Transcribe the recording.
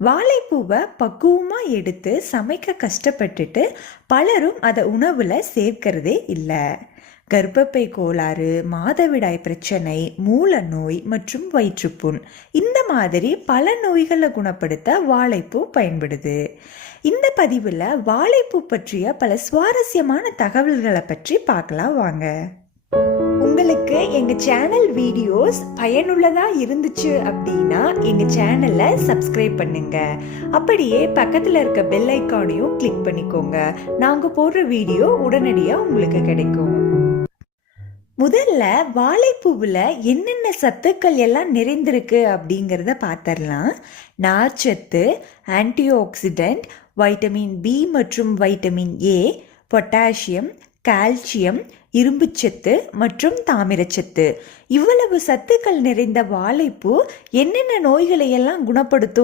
வாழைப்பூவை பக்குவமாக எடுத்து சமைக்க கஷ்டப்பட்டுட்டு பலரும் அதை உணவில் சேர்க்கிறதே இல்லை. கர்ப்பப்பை கோளாறு, மாதவிடாய் பிரச்சனை, மூல நோய் மற்றும் வயிற்றுப்புண் இந்த மாதிரி பல நோய்களை குணப்படுத்த வாழைப்பூ பயன்படுது. இந்த பதிவில் வாழைப்பூ பற்றிய பல சுவாரஸ்யமான தகவல்களை பற்றி பார்க்கலாம் வாங்க. உங்களுக்கு எங்கள் சேனல் வீடியோஸ் பயனுள்ளதாக இருந்துச்சு அப்படின்னா எங்கள் சேனலை சப்ஸ்கிரைப் பண்ணுங்க. அப்படியே பக்கத்தில் இருக்க பெல் ஐக்கானையும் கிளிக் பண்ணிக்கோங்க. நாங்கள் போடுற வீடியோ உடனடியாக உங்களுக்கு கிடைக்கும். முதல்ல வாழைப்பூவில் என்னென்ன சத்துக்கள் எல்லாம் நிறைந்திருக்கு அப்படிங்கிறத பார்த்துடலாம். நார்ச்சத்து, ஆன்டிஆக்சிடென்ட், வைட்டமின் பி மற்றும் வைட்டமின் ஏ, பொட்டாசியம், கால்சியம், இரும்புச்சத்து மற்றும் தாமிரச்சத்து, இவ்வளவு சத்துக்கள் நிறைந்த வாழைப்பூ என்னென்ன நோய்களை எல்லாம் குணப்படுத்தும்